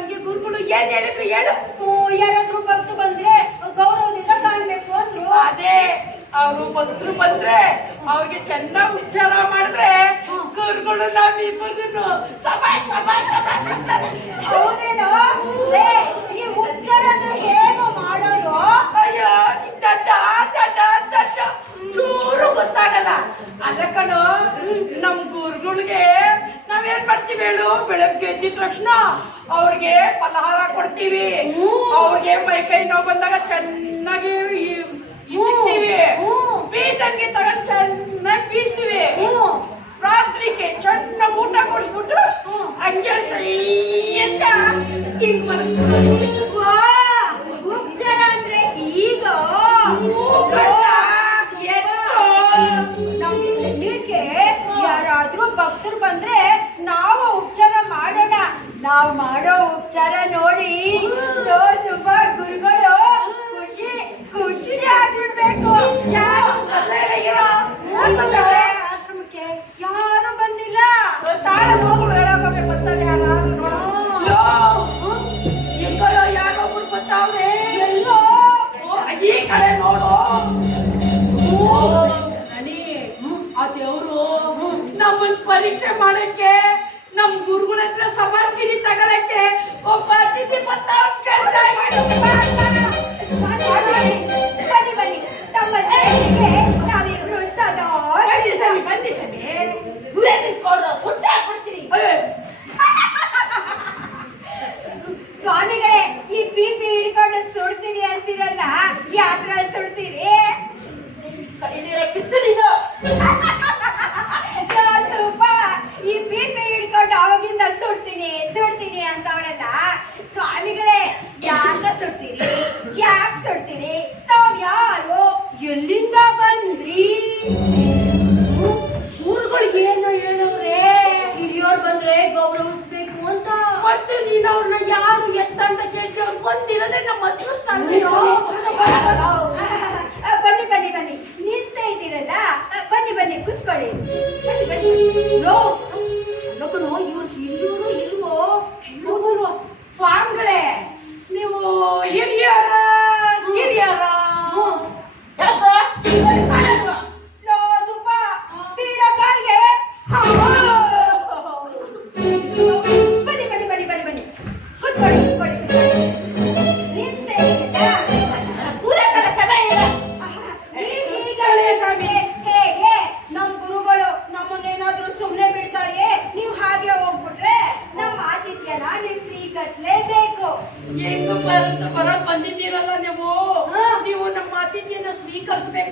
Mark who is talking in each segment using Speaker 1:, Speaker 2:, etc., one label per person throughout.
Speaker 1: ನಮ್ಗೆ ಗುರುಗಳು ಏನ್ ಹೇಳಿದ್ರು ಹೇಳು.
Speaker 2: ಯಾರಾದ್ರೂ ಭಕ್ತು ಬಂದ್ರೆ ಗೌರವದಿಂದ ಕಾಣ್ಬೇಕು ಅಂದ್ರು.
Speaker 1: ಅದೇ ಅವರು ಭಕ್ತರು ಬಂದ್ರೆ ಅವ್ರಿಗೆ ಚೆನ್ನಾಗಿ ಉಚ್ಚಾರ ಮಾಡಿದ್ರೆ ಗುರುಗಳು ನಾವಿಬ್ಬರಿಗೂ ಸಭಾ ಸಭಾ ಸಭಾ.
Speaker 2: ಹೌದೇನೋ ಲೇ, ಈ ಉಚ್ಚಾರ ಅಂದ್ರೆ ಹೇಗೋ ಮಾಡೋದು
Speaker 1: ಅಯ್ಯೋ ದಡ್ಡ ದಡ್ಡ ದಡ್ಡ ಚೂರು ಗೊತ್ತಾಗಲ್ಲ ಅಲ್ಲ ಕಣೋ ನಮ್ ಗುರುಗಳಿಗೆ ನಾವೇನ್ ಮಾಡ್ತೀವಿ ಹೇಳು ಬೆಳಗ್ಗೆ ಎದ್ದಿದ ತಕ್ಷಣ ಅವ್ರಿಗೆ ಪಲಹಾರ ಕೊಡ್ತೀವಿ ಅವ್ರಿಗೆ ಮೈ ಕೈ ನೋವು ಬಂದಾಗ ಚೆನ್ನಾಗಿ. ಬೀಸನ್ಗೆ ತಗೊಂಡು ಚೆನ್ನಾಗಿ ಬೀಸ್ತೀವಿ. ರಾತ್ರಿಗೆ ಚೆನ್ನಾಗಿ ಊಟ ಕೊಡಿಸ್ಬಿಟ್ಟು. ಹಂಗೆ ಸೈ ಅಂತ ಹಿಂಗ್ ಮಲಗಿಸ್ಬಿಡೋದು.
Speaker 2: ವಾ, ಉಚ್ಚಾರ ಅಂದ್ರೆ ಈಗ. ಯಾರಾದ್ರೂ ಭಕ್ತರು ಬಂದ್ರೆ ನಾವು ಉಪಚಾರ ಮಾಡೋಣ. ನಾವು ಮಾಡೋ ಉಚ್ಚಾರ ನೋಡಿ.
Speaker 1: ಒಬ್ಬ ಅತಿಥಿ ಬರ್ತಾವ್ ಕಣ್ಣ
Speaker 2: ಬನ್ನಿ ಬನ್ನಿ. ತಮ್ಮ ಸೇವೆಗೆ ನಾವಿಬ್ರು ಸದಾ
Speaker 1: ಬನ್ನಿ ಸ್ವಾಮಿ ಬನ್ನಿ ಸ್ವಾಮಿ. ಇಲ್ಲೇ ನಿಂತ್ಕೊಂಡ್ರು ಸುಟ್ಟ ಹಾಕ್ಬಿಡ್ತೀನಿ.
Speaker 2: ಸ್ವಾಮಿಗಳೇ ಈ ಪಿ ಪಿ ಹಿಡ್ಕೊಂಡು ಸುಡ್ತೀನಿ ಅಂತೀರಲ್ಲ? ಯಾತ್ರ ಸುಡ್ತೀರಿ?
Speaker 1: ಬಂದಿರೋದೇ ನಮ್ಮ ಅದೃಷ್ಟ
Speaker 2: ಹೆಂಗ
Speaker 1: ಬರೋದ್ ಬಂದಿದ್ದೀರಲ್ಲ ನೀವು. ನೀವು ನಮ್ಮ ಅತಿಥಿಯನ್ನ ಸ್ವೀಕರಿಸ್ಬೇಕು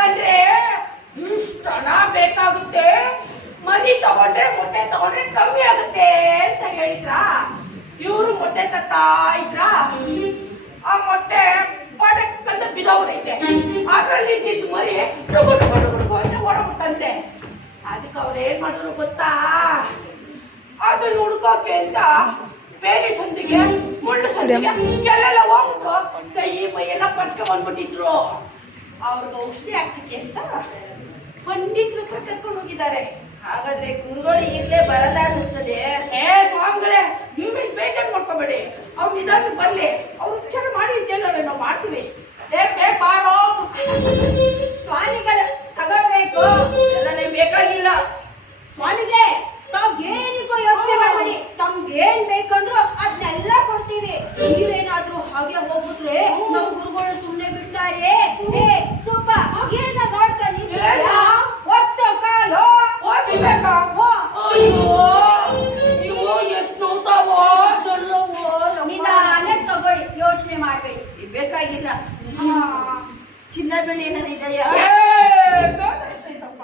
Speaker 1: ಕುದುರೆ ಇಷ್ಟ ಹಣ ಬೇಕಾಗುತ್ತೆ. ಮರಿ ತಗೊಂಡ್ರೆ ಮೊಟ್ಟೆ ತಗೊಂಡ್ರೆ ಕಮ್ಮಿ ಆಗುತ್ತೆ ಅಂತ ಹೇಳಿದ್ರ? ಇವರು ಮೊಟ್ಟೆ ತತ್ತಾ ಇದ್ರ? ಆ ಮೊಟ್ಟೆ ಪಡಕ್ಕಂತ ಬಿದವ್ರೈತೆ ಅದ್ರಲ್ಲಿ ಇದ್ದಿದ್ದು ಮರಿ ಡುಗು ಡುಗು ಡುಗು ಡುಗು ಅಂತ ಓಡಬಿಡ್ತಂತೆ ಅದಕ್ಕೆ ಅವ್ರು ಏನ್ ಮಾಡಿದ್ರು ಗೊತ್ತಾ? ಅದನ್ನ ಹುಡ್ಕೋಕೆ ಅಂತ ಬೇರೆ ಸಂದಿಗೆ ಮುಳ್ಳು ಸಂದಿಗೆ ಎಲ್ಲೆಲ್ಲ ಹೋಗ್ಬಿಟ್ಟು ಕೈ ಮೈ ಎಲ್ಲ ಪಚ್ಕೊಂಡ್ ಬಂದ್ಬಿಟ್ಟಿದ್ರು. ಅವ್ರಿಗೆ ಔಷಧಿ ಹಾಕ್ಸಕ್ಕೆ ಅಂತ ಪಂಡಿತ್ರ ಹತ್ರ ಕರ್ಕೊಂಡು ಹೋಗಿದ್ದಾರೆ.
Speaker 2: ಹಾಗಾದ್ರೆ ಗುರುಗಳು ಈಗಲೇ ಬರಲ್ಲ ಅನ್ನಿಸ್ತದೆ?
Speaker 1: ಹೇ ಸ್ವಾಮಿಗಳೇ ನೀವೇ ಬೇಜಾರು ಮಾಡ್ಕೋಬೇಡಿ. ಅವ್ರು ನಿಧಾನ ಬರ್ಲಿ. ಅವ್ರು ಉಚ್ಚಾರ ಮಾಡಿ ಅಂತ ಹೇಳಿದ್ರೆ ನಾವು ಮಾಡ್ತೀವಿ. ಏ ಏ ಬಾರೋ
Speaker 2: ಸ್ವಾಮಿಗಳೇ ತಗೋಬೇಕು.
Speaker 1: ಎಲ್ಲನೇ ಬೇಕಾಗಿಲ್ಲ.
Speaker 2: ಯೋಚನೆ ಮಾಡ್ಬೇಡಿ
Speaker 3: ಬೇಕಾಗಿಲ್ಲ. ಚಿನ್ನ ಬೆಳ್ಳಿ ಏನಾರು ಇದೆಯಾ?
Speaker 1: ಏ, ಬೇಡ ಅಷ್ಟೈತಪ್ಪ.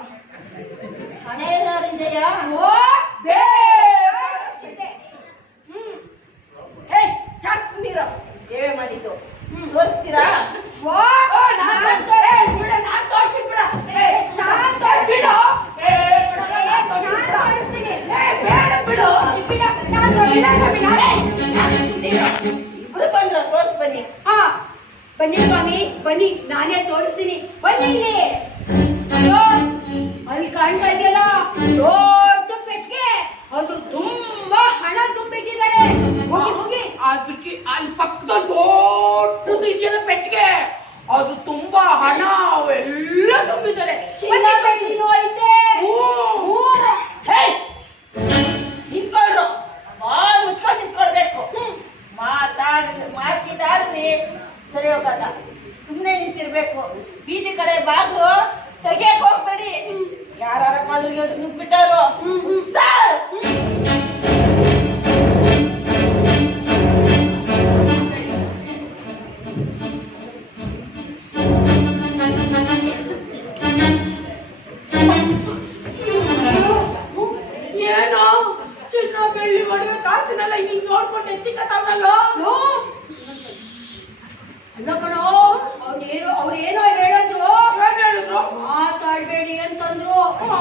Speaker 3: ಹಣ ಏನಾರು ಇದೆಯಾ?
Speaker 1: ಓ, ಬೇಡ ಅಷ್ಟೈತೆ.
Speaker 2: ಹ್ಮ್.
Speaker 3: ಏಯ್ ಸಾಕು ಸುಮ್ಮನಿರೋ ಸೇವೆ ಮಾಡಿದ್ದು. ತೋರಿಸ್ತೀರಾ?
Speaker 1: ಬಿಡ, ನಾನ್ ತೋರ್ಸ್ತೀನಿ. ಬಿಡ. ನಾನ್
Speaker 3: ಬನ್ನಿ
Speaker 2: ಸ್ವಾಮಿ ಬನ್ನಿ ನಾನೇ ತೋರಿಸ್ತೀನಿ. ಬನ್ನಿ ಇಲ್ಲಿ. ಅಲ್ಲಿ ಕಾಣ್ತಾ ಇದೆಯಲ್ಲ ದೊಡ್ಡ ಪೆಟ್ಟಿಗೆ ಅದು ತುಂಬಾ ಹಣ ತುಂಬಿಟ್ಟಿದ್ದಾರೆ. ಹೋಗಿ ಹೋಗಿ.
Speaker 1: ಅದಕ್ಕೆ ಅಲ್ಲಿ ಪಕ್ಕದಲ್ಲಿ ದೊಡ್ಡದು ಇದೆಯಲ್ಲ ಪೆಟ್ಟಿಗೆ ಅದು ತುಂಬಾ ಹಣ ಅವೆಲ್ಲ ತುಂಬಿದ್ದಾರೆ.
Speaker 2: ಐತೆ.
Speaker 3: ಯಾರ ಕಾಲು ನುಗ್ಬಿಟ್ಟಾರು ಸರ್
Speaker 1: ಏನೋ ಚಿನ್ನ ಬೆಳ್ಳಿ ಒಡವೆ ಕಾಸಿನೆಲ್ಲ ಹಿಂಗ್ ನೋಡ್ಕೊಂಡು ಎತ್ತಿಕತ್ತಾವನಲ್ಲ
Speaker 2: ನೋ. ಅಲ್ಲ ಕಣೋ ಅವ್ರೇನೋ ಅವ್ರೇನೋ ಹೇಳಿದ್ರು.
Speaker 1: ಏನ್ ಹೇಳಿದ್ರು?
Speaker 2: ಮಾತಾಡ್ಬೇಡಿ ಅಂತಂದ್ರು.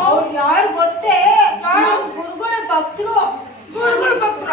Speaker 2: ಅವ್ರು ಯಾರು ಗೊತ್ತೇ? ಗುರುಗಳ ಭಕ್ತರು.
Speaker 1: ಗುರುಗಳ ಭಕ್ತರ?